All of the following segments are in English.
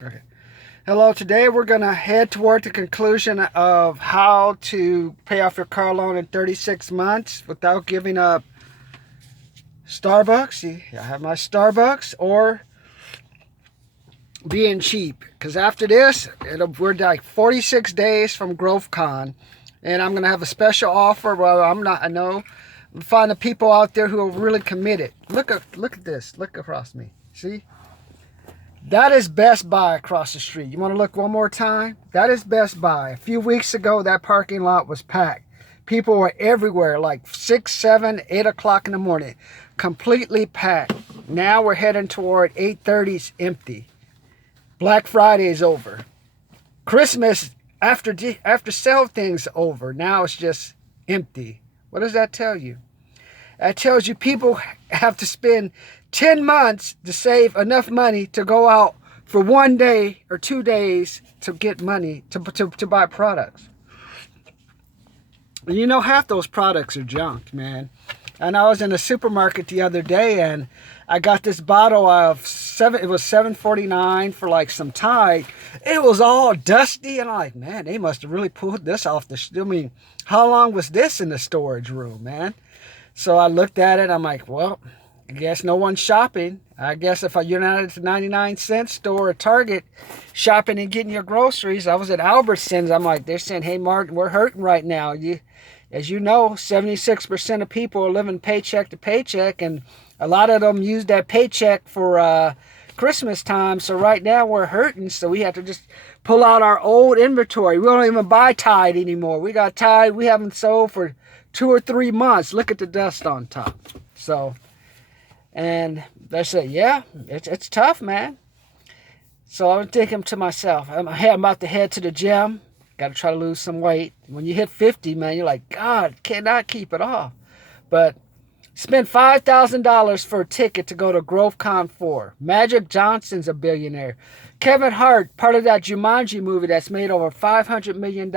Okay. Hello, today we're going to head toward the conclusion of how to pay off your car loan in 36 months without giving up Starbucks. See, I have my Starbucks or being cheap. Because after this, we're like 46 days from GrowthCon, and I'm going to have a special offer. Well, I know. Find the people out there who are really committed. Look at this. Look across me. See? That is Best Buy across the street. You want to look one more time? That is Best Buy. A few weeks ago, that parking lot was packed. People were everywhere, like 6, 7, 8 o'clock in the morning. Completely packed. Now we're heading toward 8:30. It's empty. Black Friday is over. Christmas after sale things over. Now it's just empty. What does that tell you? That tells you people have to spend 10 months to save enough money to go out for 1 day or 2 days to get money to buy products. And you know, half those products are junk, man. And I was in a supermarket the other day and I got this bottle of it was $7.49 for like some Tide. It was all dusty and I'm like, man, they must have really pulled this off I mean, how long was this in the storage room, man? So I looked at it. I'm like, well, I guess no one's shopping. I guess if you're not at the 99-cent store or Target shopping and getting your groceries. I was at Albertsons. I'm like, they're saying, hey, Martin, we're hurting right now. As you know, 76% of people are living paycheck to paycheck, and a lot of them use that paycheck for Christmas time. So right now we're hurting, so we have to just pull out our old inventory. We don't even buy Tide anymore. We got Tide we haven't sold for 2 or 3 months. Look at the dust on top. So, and they said, yeah, it's tough, man. So I'm thinking to myself, I'm about to head to the gym. Got to try to lose some weight. When you hit 50, man, you're like, God, cannot keep it off. But spend $5,000 for a ticket to go to GrowthCon 4. Magic Johnson's a billionaire. Kevin Hart, part of that Jumanji movie that's made over $500 million.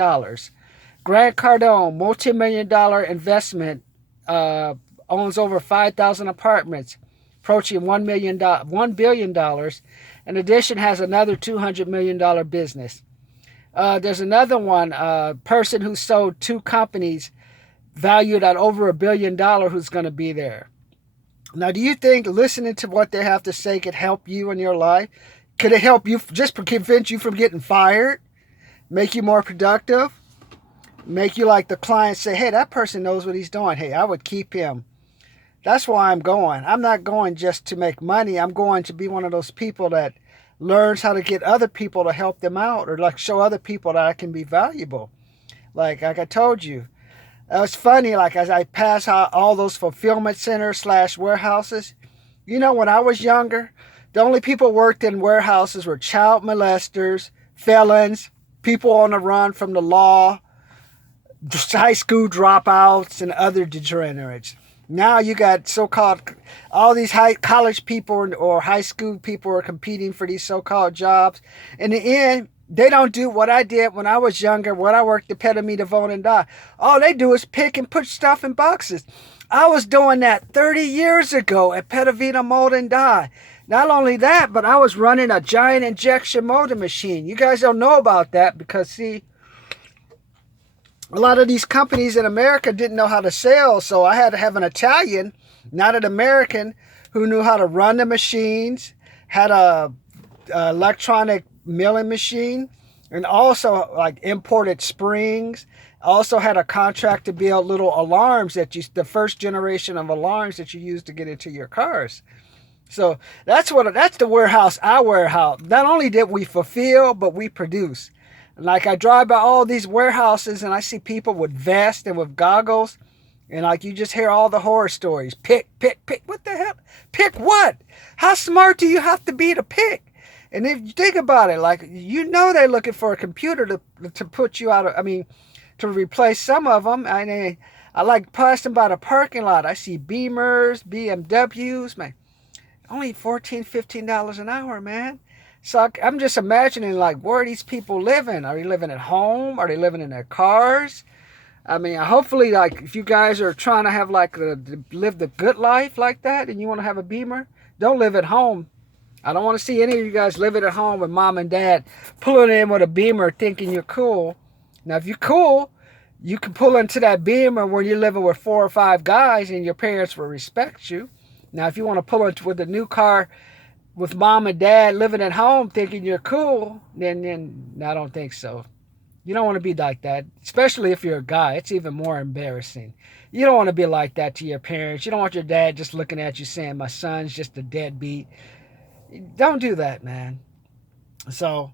Grant Cardone, multi-million-dollar investment, owns over 5,000 apartments, approaching $1 billion. In addition, has another $200 million business. There's another one, person who sold 2 companies valued at over $1 billion who's going to be there. Now, do you think listening to what they have to say could help you in your life? Could it help you, just prevent you from getting fired? Make you more productive? Make you like the client, say, hey, that person knows what he's doing. Hey, I would keep him. That's why I'm going. I'm not going just to make money. I'm going to be one of those people that learns how to get other people to help them out, or like show other people that I can be valuable. Like I told you, it was funny, like as I pass out all those fulfillment centers slash warehouses, you know, when I was younger, the only people worked in warehouses were child molesters, felons, people on the run from the law, high school dropouts, and other degenerates. Now you got so-called, all these high college people or high school people are competing for these so-called jobs. In the end, they don't do what I did when I was younger, when I worked at Petamita, Vote and Die. All they do is pick and put stuff in boxes. I was doing that 30 years ago at Petavita Mold and Die. Not only that, but I was running a giant injection molding machine. You guys don't know about that because, see, a lot of these companies in America didn't know how to sell, so I had to have an Italian, not an American, who knew how to run the machines, had a electronic milling machine, and also like imported springs. Also had a contract to build little alarms the first generation of alarms that you use to get into your cars. So that's the warehouse I warehouse. Not only did we fulfill, but we produce. Like I drive by all these warehouses and I see people with vests and with goggles, and like you just hear all the horror stories. Pick. What the hell? Pick what? How smart do you have to be to pick? And if you think about it, like, you know, they're looking for a computer to put you out of, I mean, to replace some of them. I like passing by the parking lot. I see Beamers, BMWs, man, only $14, $15 an hour, man. So I'm just imagining, like, where are these people living? Are they living at home? Are they living in their cars? I mean, hopefully, like, if you guys are trying to have, like, live the good life like that and you want to have a Beamer, don't live at home. I don't want to see any of you guys living at home with mom and dad pulling in with a Beamer thinking you're cool. Now, if you're cool, you can pull into that Beamer when you're living with 4 or 5 guys and your parents will respect you. Now, if you want to pull into with a new car with mom and dad living at home thinking you're cool, then I don't think so. You don't want to be like that, especially if you're a guy. It's even more embarrassing. You don't want to be like that to your parents. You don't want your dad just looking at you saying, my son's just a deadbeat. Don't do that, man. So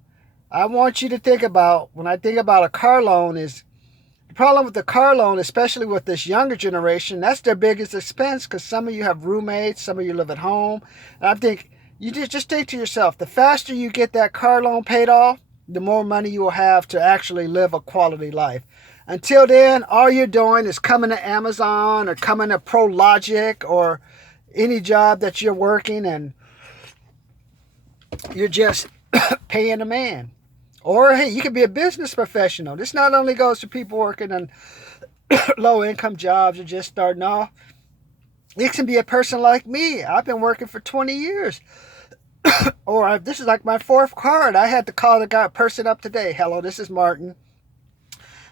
I want you to think about, when I think about a car loan, is the problem with the car loan, especially with this younger generation, that's their biggest expense, because some of you have roommates, some of you live at home. And I think you just think to yourself, the faster you get that car loan paid off, the more money you will have to actually live a quality life. Until then, all you're doing is coming to Amazon or coming to ProLogic or any job that you're working, and you're just paying a man. Or, hey, you could be a business professional. This not only goes to people working on low-income jobs or just starting off. It can be a person like me. I've been working for 20 years. Or this is like my 4th card. I had to call the person up today. Hello, this is Martin.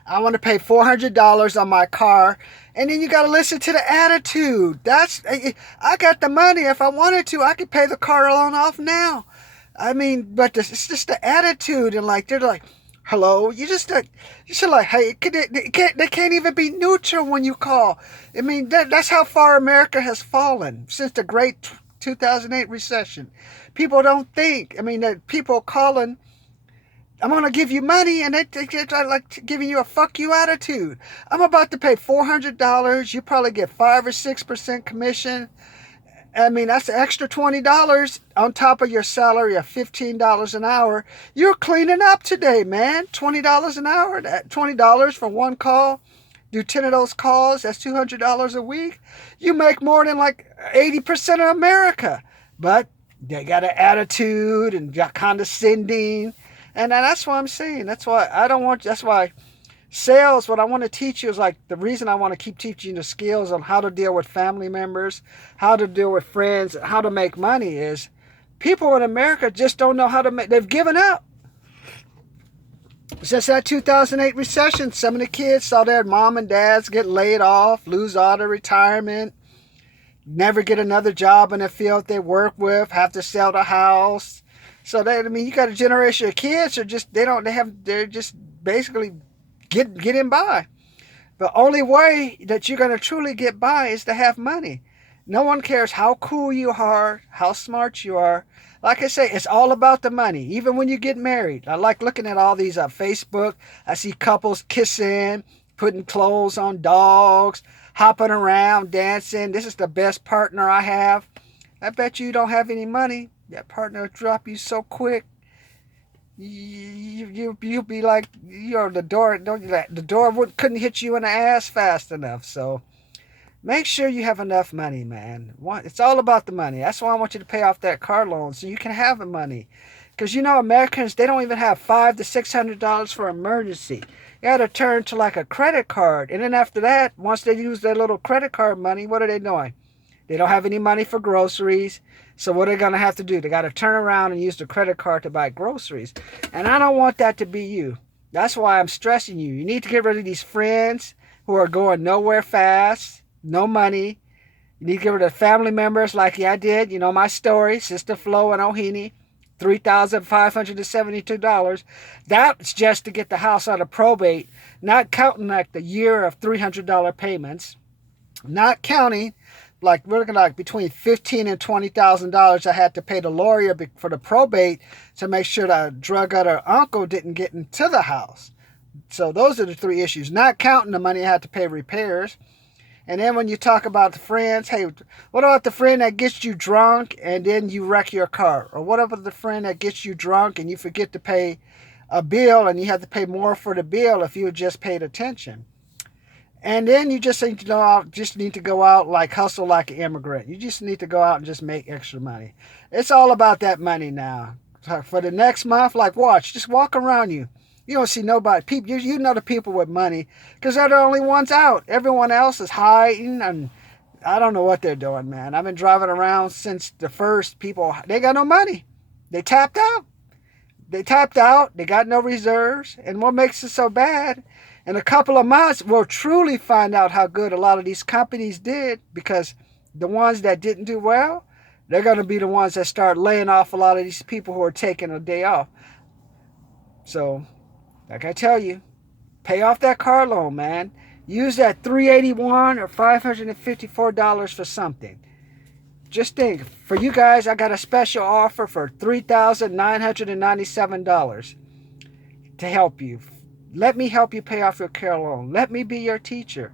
I want to pay $400 on my car. And then you got to listen to the attitude. I got the money. If I wanted to, I could pay the car loan off now. I mean, but it's just the attitude. And like, they're like, hello, you should like, hey, they can't even be neutral when you call. I mean, that's how far America has fallen since the great 2008 recession. People don't think. I mean, people calling, I'm going to give you money, and they're like giving you a fuck you attitude. I'm about to pay $400. You probably get 5 or 6% commission. I mean, that's an extra $20 on top of your salary of $15 an hour. You're cleaning up today, man. $20 an hour, $20 for one call. Do 10 of those calls, that's $200 a week. You make more than like 80% of America. But they got an attitude and got condescending. And that's what I'm saying. That's why sales, what I want to teach you is like the reason I want to keep teaching you the skills on how to deal with family members, how to deal with friends, how to make money is people in America just don't know how to make, they've given up. Since that 2008 recession, some of the kids saw their mom and dads get laid off, lose all their retirement, never get another job in the field they work with, have to sell the house. So you got a generation of kids are just, they're just basically getting by. The only way that you're going to truly get by is to have money. No one cares how cool you are, how smart you are. Like I say, it's all about the money. Even when you get married. I like looking at all these on Facebook. I see couples kissing, putting clothes on dogs, hopping around, dancing. This is the best partner I have. I bet you don't have any money. That partner will drop you so quick. You'll be like, the door couldn't hit you in the ass fast enough. So make sure you have enough money, man. It's all about the money. That's why I want you to pay off that car loan so you can have the money. Because Americans, they don't even have $500 to $600 for emergency. You got to turn to like a credit card. And then after that, once they use their little credit card money, what are they doing? They don't have any money for groceries. So what are they going to have to do? They got to turn around and use the credit card to buy groceries. And I don't want that to be you. That's why I'm stressing you. You need to get rid of these friends who are going nowhere fast, no money. You need to get rid of family members like I did. You know my story, Sister Flo and Ohini, $3,572. That's just to get the house out of probate, not counting like the year of $300 payments, not counting like we're looking like between $15,000 and $20,000 I had to pay the lawyer for the probate to make sure the drug adder uncle didn't get into the house. So those are the 3 issues, not counting the money I had to pay repairs. And then when you talk about the friends, hey, what about the friend that gets you drunk and then you wreck your car? Or what about the friend that gets you drunk and you forget to pay a bill and you have to pay more for the bill if you had just paid attention? And then you just need to go out like hustle like an immigrant. You just need to go out and just make extra money. It's all about that money now. For the next month, like watch, just walk around you. You don't see nobody. People, you know the people with money because they're the only ones out. Everyone else is hiding and I don't know what they're doing, man. I've been driving around since the first people, they got no money. They tapped out. They tapped out. They got no reserves. And what makes it so bad, in a couple of months, we'll truly find out how good a lot of these companies did, because the ones that didn't do well, they're going to be the ones that start laying off a lot of these people who are taking a day off. So, like I tell you, pay off that car loan, man. Use that $381 or $554 for something. Just think, for you guys, I got a special offer for $3,997 to help you. Let me help you pay off your car loan. Let me be your teacher.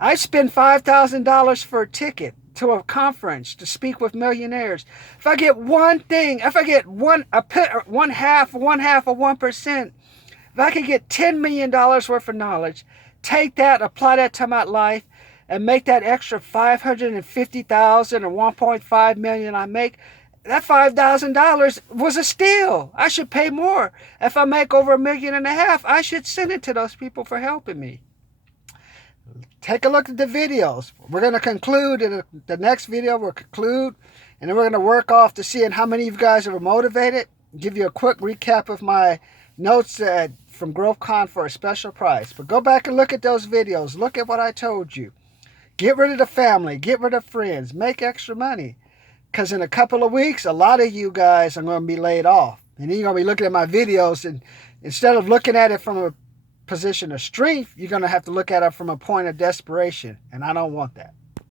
I spend $5,000 for a ticket to a conference to speak with millionaires. If I get one thing, if I get one half of 1%, if I could get $10 million worth of knowledge, take that, apply that to my life, and make that extra $550,000 or $1.5 million I make, that $5,000 was a steal. I should pay more. If I make over $1.5 million, I should send it to those people for helping me. Take a look at the videos. We're going to conclude in the next video. We'll conclude, and then we're going to work off to seeing how many of you guys are motivated. Give you a quick recap of my notes from GrowthCon for a special price. But go back and look at those videos. Look at what I told you. Get rid of the family. Get rid of friends. Make extra money. Because in a couple of weeks, a lot of you guys are going to be laid off. And then you're going to be looking at my videos, and instead of looking at it from a position of strength, you're going to have to look at it from a point of desperation. And I don't want that.